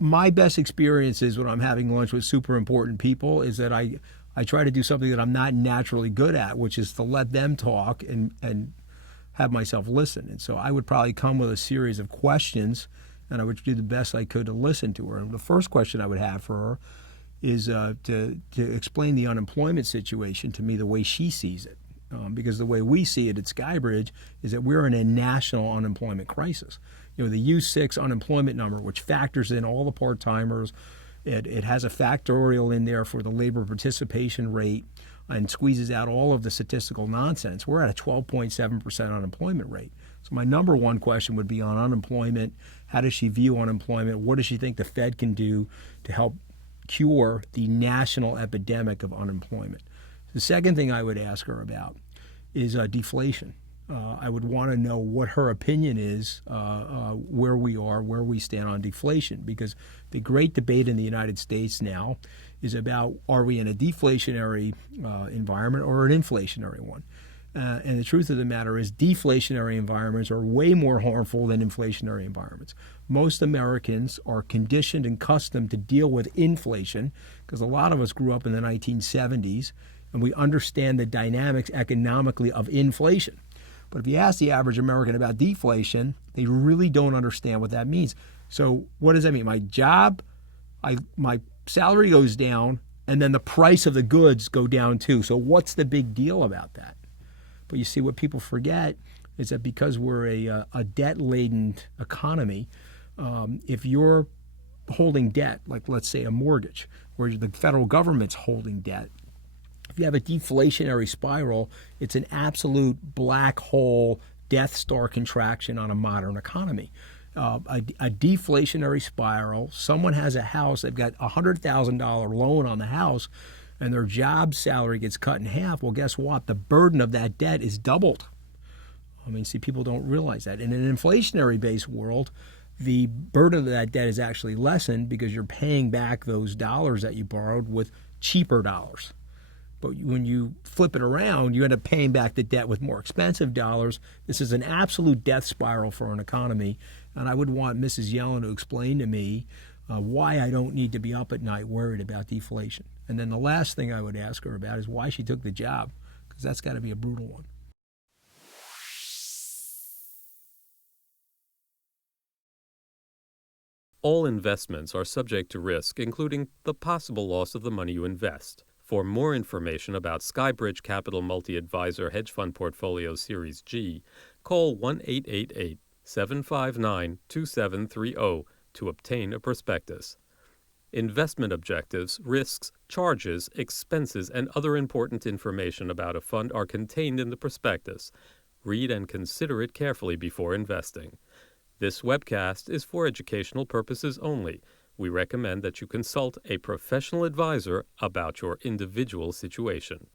My best experiences when I'm having lunch with super important people is that I try to do something that I'm not naturally good at, which is to let them talk and have myself listen. And so I would probably come with a series of questions, and I would do the best I could to listen to her. And the first question I would have for her is to explain the unemployment situation to me the way she sees it. Because the way we see it at Skybridge is that we're in a national unemployment crisis. You know, the U6 unemployment number, which factors in all the part-timers, it has a factorial in there for the labor participation rate and squeezes out all of the statistical nonsense. We're at a 12.7% unemployment rate. So my number one question would be on unemployment. How does she view unemployment? What does she think the Fed can do to help cure the national epidemic of unemployment? The second thing I would ask her about is deflation. I would want to know what her opinion is, where we are, where we stand on deflation, because the great debate in the United States now is about, are we in a deflationary environment or an inflationary one? And the truth of the matter is deflationary environments are way more harmful than inflationary environments. Most Americans are conditioned and accustomed to deal with inflation because a lot of us grew up in the 1970s and we understand the dynamics economically of inflation. But if you ask the average American about deflation, they really don't understand what that means. So what does that mean? My job, my salary goes down, and then the price of the goods go down too. So what's the big deal about that? But you see, what people forget is that because we're a debt-laden economy, if you're holding debt, like let's say a mortgage, where the federal government's holding debt, if you have a deflationary spiral, it's an absolute black hole, Death Star contraction on a modern economy. A deflationary spiral, someone has a house, they've got a $100,000 loan on the house, and their job salary gets cut in half. Well, guess what? The burden of that debt is doubled. I mean, see, people don't realize that. In an inflationary-based world, the burden of that debt is actually lessened because you're paying back those dollars that you borrowed with cheaper dollars. But when you flip it around, you end up paying back the debt with more expensive dollars. This is an absolute death spiral for an economy. And I would want Mrs. Yellen to explain to me why I don't need to be up at night worried about deflation. And then the last thing I would ask her about is why she took the job, because that's got to be a brutal one. All investments are subject to risk, including the possible loss of the money you invest. For more information about Skybridge Capital Multi-Advisor Hedge Fund Portfolio Series G, call 1-888-759-2730 to obtain a prospectus. Investment objectives, risks, charges, expenses, and other important information about a fund are contained in the prospectus. Read and consider it carefully before investing. This webcast is for educational purposes only. We recommend that you consult a professional advisor about your individual situation.